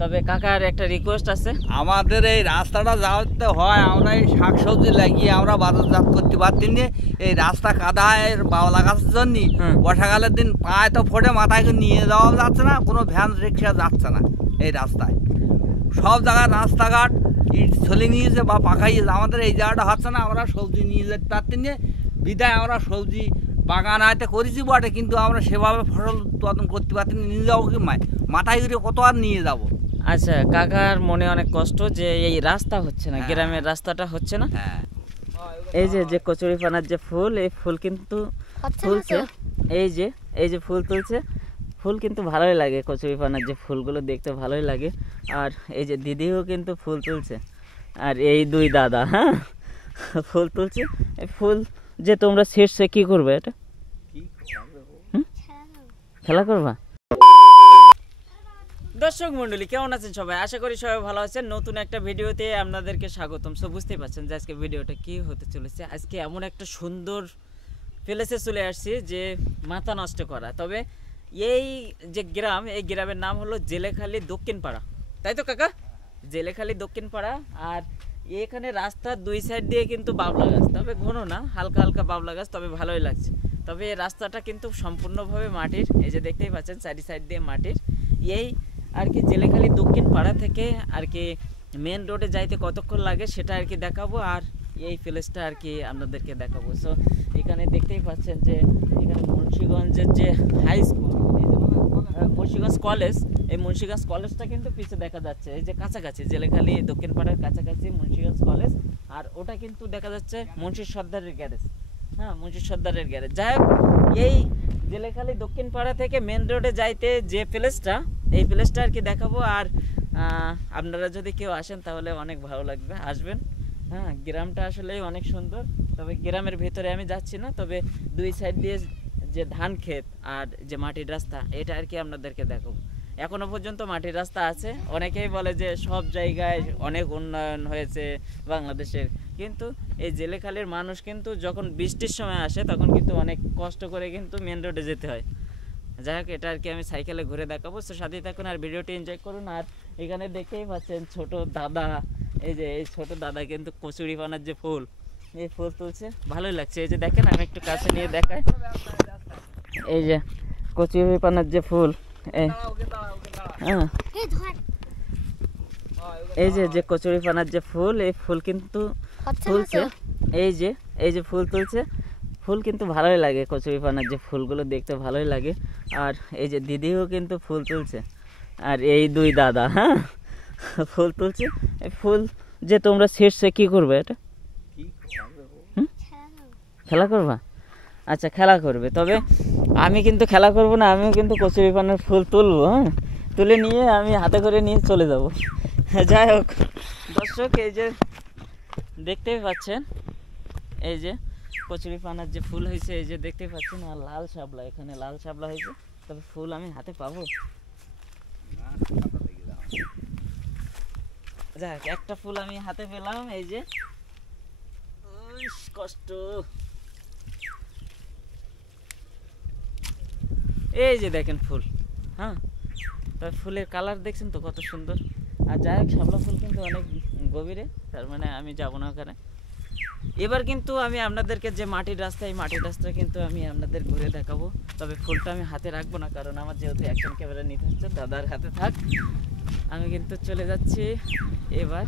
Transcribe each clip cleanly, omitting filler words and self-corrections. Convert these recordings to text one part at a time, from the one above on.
তবে কাকার একটা রিকোয়েস্ট আছে, আমাদের এই রাস্তাটা যাওয়াতে হয়, আমরা এই শাকসবজি লাগিয়ে আমরা বাজারজাত করতে পারছি না। এই রাস্তা কাদায়ের বাওলা গাছের জন্য বর্ষাকালের দিন পায়ে তো ফোটে, মাথায় নিয়ে যাওয়া যাচ্ছে না, কোনো ভ্যান রিক্সা যাচ্ছে না এই রাস্তায়। সব জায়গায় রাস্তাঘাট ইট ছলে নিয়েছে বা পাকাইয়েছে, আমাদের এই জায়গাটা হচ্ছে না, আমরা সবজি নিয়ে যেতে পারছি না। বিদায় আমরা সবজি বাগান হয়তো করেছি বটে, কিন্তু আমরা সেভাবে ফসল উৎপাদন করতে পারছি না। নিয়ে যাবো কি মাথায় করে কত আর নিয়ে যাবো। আচ্ছা, কাকার মনে অনেক কষ্ট যে এই রাস্তা হচ্ছে না, গ্রামের রাস্তাটা হচ্ছে না। এই যে কচুরিপানার যে ফুল, এই ফুল কিন্তু তুলছে, এই যে ফুল তুলছে, ফুল কিন্তু ভালোই লাগে। কচুরিপানার যে ফুলগুলো দেখতে ভালোই লাগে। আর এই যে দিদিও কিন্তু ফুল তুলছে, আর এই দুই দাদা ফুল তুলছে। এই ফুল যে তোমরা ছিঁড়ছে কি করবে? এটা খেলা করবা? দর্শক মন্ডলী কেমন আছেন সবাই? আশা করি সবাই ভালো আছেন। নতুন একটা ভিডিওতে আপনাদেরকে স্বাগতম। সব বুঝতেই পারছেন যে আজকে ভিডিওটা কি হতে চলেছে। আজকে এমন একটা সুন্দর প্লেসে চলে আসছি যে মাথা নষ্ট করা। তবে এই যে গ্রাম, এই গ্রামের নাম হলো জেলেখালি দক্ষিণ পাড়া, তাই তো কাকা? জেলেখালি দক্ষিণ পাড়া। আর এখানে রাস্তার দুই সাইড দিয়ে কিন্তু বাবলা গাছ, তবে ঘন না, হালকা হালকা বাবলা গাছ, তবে ভালোই লাগছে। তবে এই রাস্তাটা কিন্তু সম্পূর্ণভাবে মাটির, এই যে দেখতেই পাচ্ছেন চারি সাইড দিয়ে মাটির। এই আর কি জেলেখালি দক্ষিণ পাড়া থেকে আর কি মেন রোডে যাইতে কতক্ষণ লাগে সেটা আর কি দেখাবো, আর এই প্লেসটা আর কি আপনাদেরকে দেখাবো। সো এখানে দেখতেই পাচ্ছেন যে এখানে মুন্সিগঞ্জের যে হাই স্কুল, মুন্সিগঞ্জ কলেজ, এই মুন্সিগঞ্জ কলেজটা কিন্তু পিছে দেখা যাচ্ছে, এই যে কাছাকাছি জেলেখালি দক্ষিণ পাড়ার কাছাকাছি মুন্সিগঞ্জ কলেজ। আর ওটা কিন্তু দেখা যাচ্ছে মুন্সি সর্দারের গ্যারেজ, মুন্সি সর্দারের গ্যারেজ। যাই হোক, এই জেলেখালি দক্ষিণ পাড়া থেকে মেন রোডে যাইতে যে প্লেসটা, এই প্লেসটা আর কি দেখাবো। আর আপনারা যদি কেউ আসেন তাহলে অনেক ভালো লাগবে, আসবেন। গ্রামটা আসলে অনেক সুন্দর। তবে গ্রামের ভেতরে আমি যাচ্ছি না, তবে দুই সাইড দিয়ে যে ধান ক্ষেত আর যে মাটির রাস্তা, এটা আর কি আপনাদেরকে দেখাবো। এখনো পর্যন্ত মাটির রাস্তা আছে। অনেকেই বলে যে সব জায়গায় অনেক উন্নয়ন হয়েছে বাংলাদেশের, কিন্তু এই জেলেখালির মানুষ কিন্তু যখন বৃষ্টির সময় আসে তখন কিন্তু অনেক কষ্ট করে কিন্তু মেন রোডে যেতে হয়। যাই হোক, এটা আর কি আমি সাইকেলে ঘুরে দেখাবো। তো সাথেই থাকুন আর ভিডিওটি এনজয় করুন। আর এখানে দেখতেই পাচ্ছেন ছোট দাদা, এই যে এই ছোট দাদা কিন্তু কচুরিপানার যে ফুল, এই ফুল তুলছে, ভালোই লাগছে। এই যে দেখেন, আমি একটু কাছে নিয়ে দেখাই, এই যে কচুরিপানার যে ফুল, এই যে কচুরিপানার যে ফুল, এই ফুল কিন্তু তুলছে, এই যে ফুল তুলছে, ফুল কিন্তু ভালোই লাগে। কচুরিপানার যে ফুলগুলো দেখতে ভালোই লাগে। আর এই যে দিদিও কিন্তু ফুল তুলছে, আর এই দুই দাদা ফুল তুলছে। এই ফুল যে তোমরা ছিঁড়ছে কি করবে? এটা খেলা করবা? আচ্ছা, খেলা করবে। তবে আমি কিন্তু খেলা করব না, আমিও কিন্তু কচুরিপানার ফুল তুলবো। তুলে নিয়ে আমি হাতে করে নিয়ে চলে যাব। যাই হোক দর্শক, এই যে দেখতেই পাচ্ছেন, এই যে কচুরিপানার যে ফুল হয়েছে, এই যে দেখতেই পাচ্ছেন। আর লাল শাপলা, এখানে লাল শাপলা হয়েছে। তবে ফুল আমি হাতে পাবো? যাই হোক, একটা ফুল আমি হাতে পেলাম। এই যে কষ্ট, এই যে দেখেন ফুল। তবে ফুলের কালার দেখছেন তো কত সুন্দর। আর যাই হোক, শাপলা ফুল কিন্তু অনেক গভীরে, তার মানে আমি যাবো না ওখানে। এবার কিন্তু আমি আপনাদেরকে যে মাটির রাস্তা, এই মাটির রাস্তা কিন্তু আমি আপনাদের ঘুরে দেখাবো। তবে ফুলটা আমি হাতে রাখবো না, কারণ আমার যেহেতু অ্যাকশন ক্যামেরা নিতে হচ্ছে, দাদার হাতে থাক। আমি কিন্তু চলে যাচ্ছি এবার।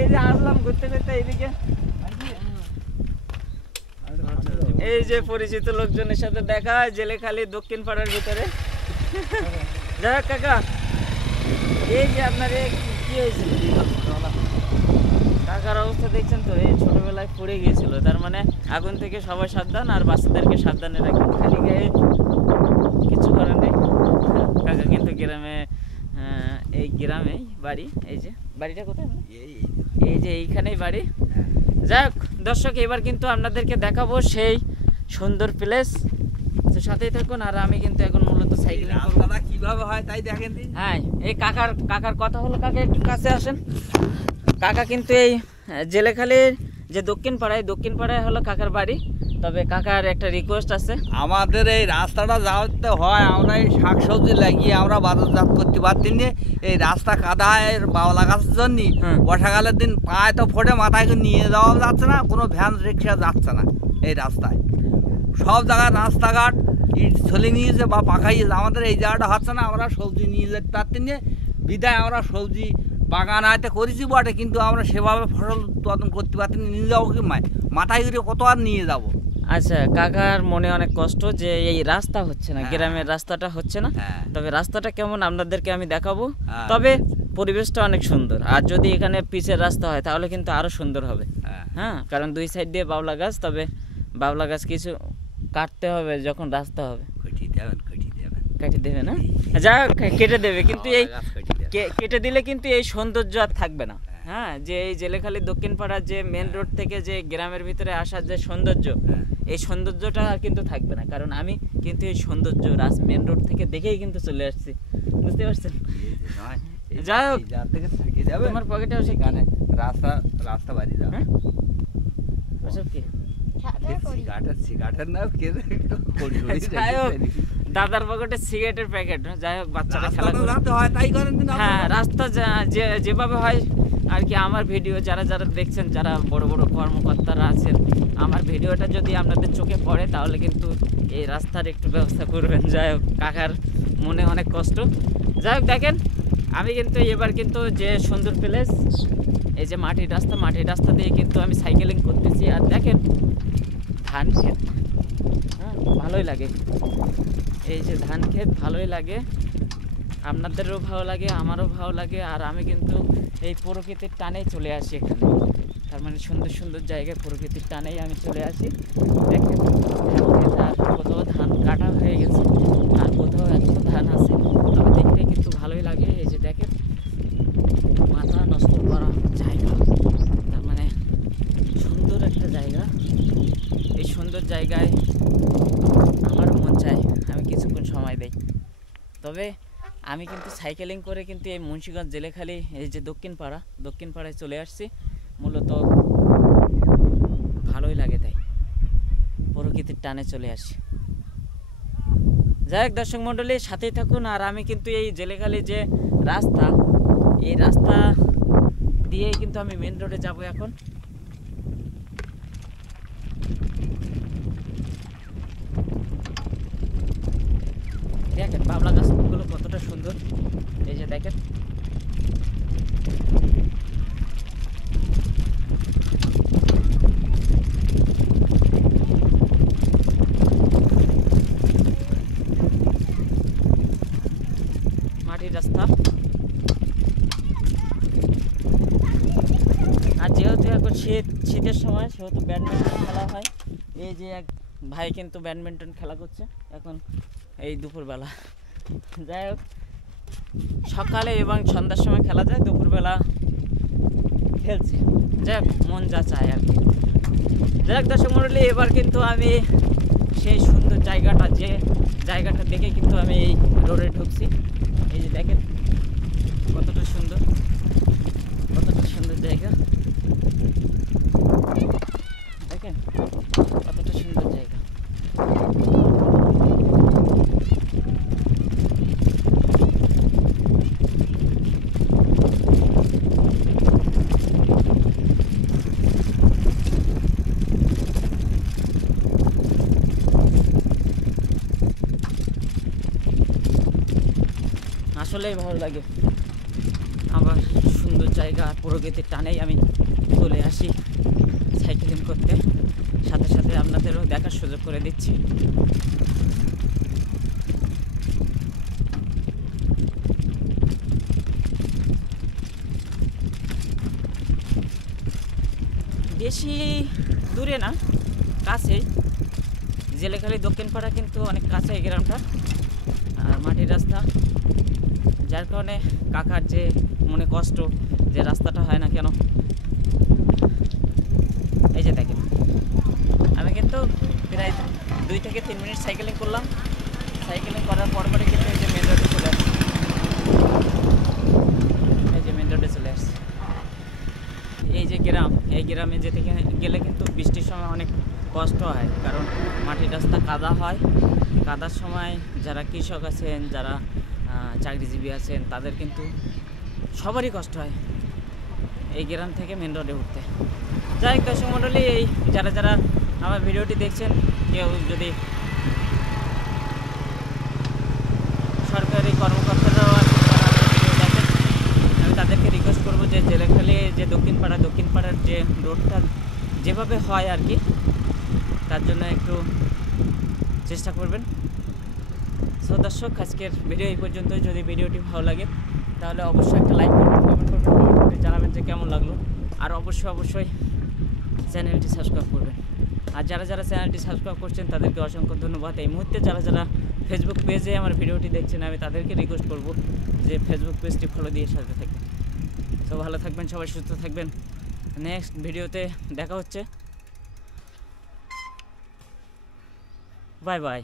এই যে আসলাম ঘুরতে ঘুরতে এইদিকে, এই যে পরিচিত লোকজনের সাথে দেখা, জেলেখালি দক্ষিণ পাড়ার ভিতরে। যাই হোক কাকা, এই যে আপনার কি হয়েছিল? কাকার অবস্থা দেখছেন তো, এই ছোটবেলায় পড়ে গিয়েছিল। তার মানে আগুন থেকে সবাই সাবধান, আর বাচ্চাদেরকে সাবধানে রাখবেন। খালি গায়ে কিছু করার নেই। কাকা কিন্তু গ্রামে, এই গ্রামেই বাড়ি। এই যে বাড়িটা কোথায়? এই যে এইখানেই বাড়ি। যাই হোক দর্শক, এবার কিন্তু আপনাদেরকে দেখাবো সেই সুন্দর প্লেস। তো সাথেই থাকুন। আর আমি কিন্তু এখন মূলত সাইকেলিং করব। কিভাবে হয় তাই দেখেন। হ্যাঁ, এই কাকার কথা হলো, কাকা একটু কাছে আসেন। কাকা কিন্তু এই জেলেখালির যে দক্ষিণ পাড়ায় হলো কাকার বাড়ি। তবে কাকার একটা রিকোয়েস্ট আছে। আমাদের এই রাস্তাটা যাওয়াতে হয়, আমরা এই শাকসবজি লাগিয়ে আমরা বাজারজাত করতে পারছি না। এই রাস্তা কাদায়ের বাওলা গাছের জন্য বর্ষাকালের দিন পায়ে তো ফোটে, মাথায় নিয়ে যাওয়া যাচ্ছে না, কোনো ভ্যান রিক্সা যাচ্ছে না এই রাস্তায়। সব জায়গায় রাস্তাঘাট ইট ছলে নিয়েছে বা পাকাইয়েছে, আমাদের এই জায়গাটা হচ্ছে না, আমরা সবজি নিয়ে যেতে পারছি না। বিদায় আমরা সবজি বাগান আয়তে করেছি বটে, কিন্তু আমরা সেভাবে ফসল উৎপাদন করতে পারছি না। নিয়ে যাবো কি মাথায় ঘুরে কত আর নিয়ে যাবো। আচ্ছা, কাকার মনে অনেক কষ্ট যে এই রাস্তা হচ্ছে না, গ্রামের রাস্তাটা হচ্ছে না। তবে রাস্তাটা কেমন আপনাদেরকে আমি দেখাবো। তবে পরিবেশটা অনেক সুন্দর, আর যদি এখানে পিচের রাস্তা হয় তাহলে কিন্তু আরো সুন্দর হবে। হ্যাঁ, কারণ দুই সাইড দিয়ে বাবলা গাছ, তবে বাবলা গাছ কিছু কাটতে হবে যখন রাস্তা হবে। কেটে দেবে না, যা কেটে দেবে, কিন্তু এই কেটে দিলে কিন্তু এই সৌন্দর্য আর থাকবে না। হ্যাঁ, যে এই জেলেখালি দক্ষিণ পাড়ার যে মেন রোড থেকে যে গ্রামের ভিতরে আসার যে সৌন্দর্য, এই সৌন্দর্যটা আর কিন্তু থাকবে না। কারণ আমি কিন্তু এই সৌন্দর্য মেন রোড থেকে দেখেই কিন্তু চলে আসছি, বুঝতে পারছেন। যাই হোক, তোমার পকেটেও সেখানে রাস্তা রাস্তা বাড়ি যাবে। ওসব কি দাদার পকেটে সিগারেটের প্যাকেট। যাই হোক, বাচ্চারা খেলা হয় তাই করেন। হ্যাঁ, রাস্তা যেভাবে হয় আর কি। আমার ভিডিও যারা যারা দেখছেন, যারা বড় বড় কর্মকর্তারা আছেন, আমার ভিডিওটা যদি আপনাদের চোখে পড়ে তাহলে কিন্তু এই রাস্তার একটু ব্যবস্থা করবেন। যাই হোক, কাকার মনে অনেক কষ্ট। যাই হোক, দেখেন আমি কিন্তু এবার কিন্তু যে সুন্দর প্লেস, এই যে মাটির রাস্তা দিয়ে কিন্তু আমি সাইকেলিং করতেছি। আর দেখেন ধান ক্ষেত, হ্যাঁ ভালোই লাগে। এই যে ধান ক্ষেত ভালোই লাগে, আপনাদেরও ভালো লাগে, আমারও ভালো লাগে। আর আমি কিন্তু এই প্রকৃতির টানেই চলে আসি এখানে। তার মানে সুন্দর সুন্দর জায়গায় প্রকৃতির টানেই আমি চলে আসি। দেখেন ধান ক্ষেত, আর কোথাও ধান কাটা হয়ে গেছে, আর কোথাও এখনো ধান আছে। তবে দেখতে কিন্তু ভালোই লাগে। এই যে দেখেন মাথা নষ্ট করা জায়গা, তার মানে সুন্দর একটা জায়গা। এই সুন্দর জায়গায় আমার মন চায় আমি কিছুক্ষণ সময় দেই। তবে আমি কিন্তু সাইকেলিং করে কিন্তু এই মুন্সিগঞ্জ জেলেখালি, এই যে দক্ষিণ পাড়ায় চলে আসছি। মূলত ভালোই লাগে, তাই প্রকৃতির টানে চলে আসি। যাই হোক দর্শক মণ্ডলী, সাথেই থাকুন। আর আমি কিন্তু এই জেলেখালি যে রাস্তা, এই রাস্তা দিয়েই কিন্তু আমি মেন রোডে যাব এখন। দেখেন বাবলা গাছগুলো কতটা সুন্দর, এই যে দেখেন। মাটির রাস্তা, আর যেহেতু এখন শীতের সময়, সেহেতু ব্যাডমিন্টন খেলা হয়। এই যে এক ভাই কিন্তু ব্যাডমিন্টন খেলা করছে এখন এই দুপুরবেলা। যাই হোক, সকালে এবং সন্ধ্যার সময় খেলা যায়, দুপুরবেলা খেলছে। যাই হোক, মন যা চায় আর কি। যাই হোক দর্শক মণ্ডলী, এবার কিন্তু আমি সেই সুন্দর জায়গাটা, যে জায়গাটা দেখে কিন্তু আমি এই রোডে ঢুকছি। এই যে দেখেন কতটা সুন্দর জায়গা, দেখেন কতটা সুন্দর জায়গা। আসলেই ভালো লাগে। আমার সুন্দর জায়গা, প্রকৃতির টানেই আমি চলে আসি সাইকেলিং করতে। সাথে সাথে আপনাদেরও দেখার সুযোগ করে দিচ্ছি। বেশি দূরে না, কাছেই। জেলেখালি দক্ষিণ পাড়া কিন্তু অনেক কাছে এই গ্রামটা, আর মাটির রাস্তা, যার কারণে কাকার যে মনে কষ্ট যে রাস্তাটা হয় না কেন। এই যে দেখেন আমি কিন্তু প্রায় 2 থেকে 3 মিনিট সাইকেলিং করলাম। সাইকেলিং করার পরে কিন্তু এই যে মেন রোডে চলে আসছি। এই যে মেন রোডে চলে আসছি। এই যে গ্রাম, এই গ্রামে যেতে গেলে কিন্তু বৃষ্টির সময় অনেক কষ্ট হয়, কারণ মাটির রাস্তা কাদা হয়। কাদার সময় যারা কৃষক আছেন, যারা চাকরিজীবী আছেন, তাদের কিন্তু সবারই কষ্ট হয় এই গ্রাম থেকে মেন রোডে উঠতে। যাই হোক দর্শক মণ্ডলী, এই যারা যারা আমার ভিডিওটি দেখছেন, কেউ যদি সরকারি কর্মকর্তারাও আছেন যারা আমার ভিডিও দেখেন, আমি তাদেরকে রিকোয়েস্ট করবো যে জেলেখালি যে দক্ষিণ পাড়ার যে রোডটা যেভাবে হয় আর কি, তার জন্য একটু চেষ্টা করবেন। সো দর্শক, আজকের ভিডিও এই পর্যন্তই। যদি ভিডিওটি ভালো লাগে তাহলে অবশ্যই একটা লাইক করবেন, কমেন্ট করবেন, কমেন্ট করে জানাবেন যে কেমন লাগলো। আর অবশ্যই চ্যানেলটি সাবস্ক্রাইব করবেন। আর যারা যারা চ্যানেলটি সাবস্ক্রাইব করছেন তাদেরকে অসংখ্য ধন্যবাদ। এই মুহূর্তে যারা যারা ফেসবুক পেজে আমার ভিডিওটি দেখছেন, আমি তাদেরকে রিকোয়েস্ট করব যে ফেসবুক পেজটি ফলো দিয়ে সাথে থাকবেন। সো ভালো থাকবেন, সবাই সুস্থ থাকবেন। নেক্সট ভিডিওতে দেখা হচ্ছে। Bye bye.